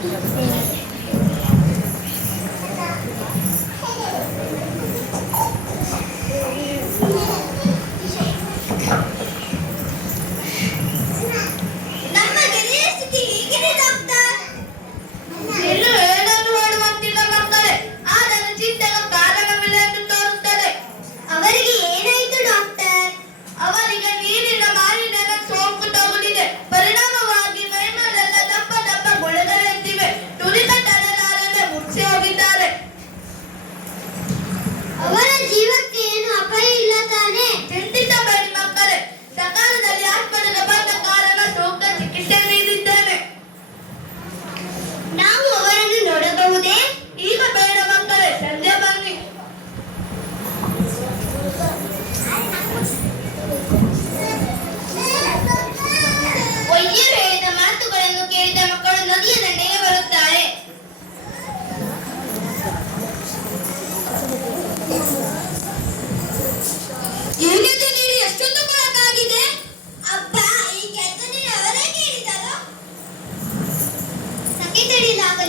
嗯。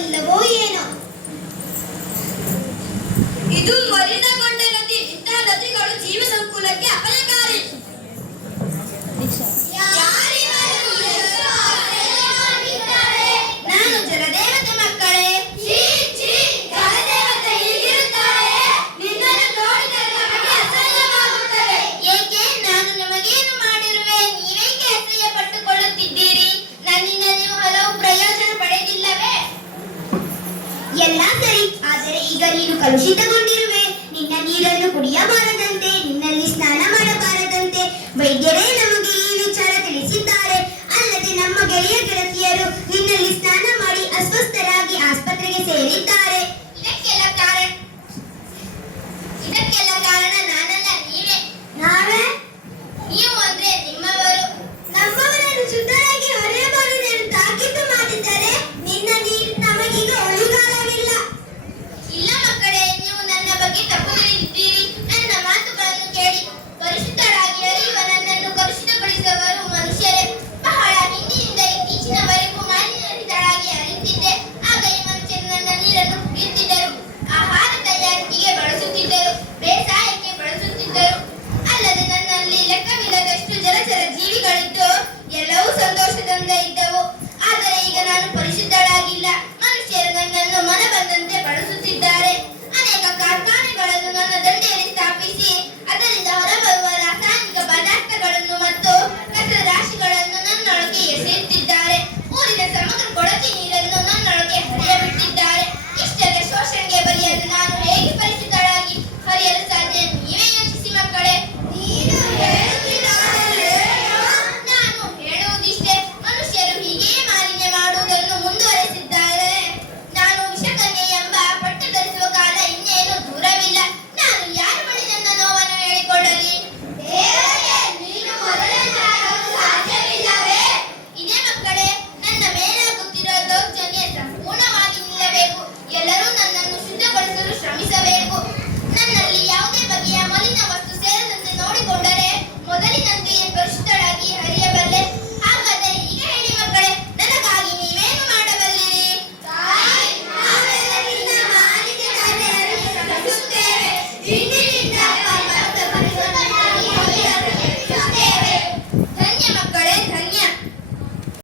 Love. ಆದರೆ ಈಗ ನೀನು ಕಲುಷಿತಗೊಂಡಿರುವೆ ದಂಡೆಯಲ್ಲಿ ಸ್ಥಾಪಿಸಿ ಅದರಿಂದ ಹೊರಬರುವ ರಾಸಾಯನಿಕ ಪದಾರ್ಥಗಳನ್ನು ಮತ್ತು ಕಸದ ರಾಶಿಗಳನ್ನು ನನ್ನೊಳಗೆ ಎಸೆ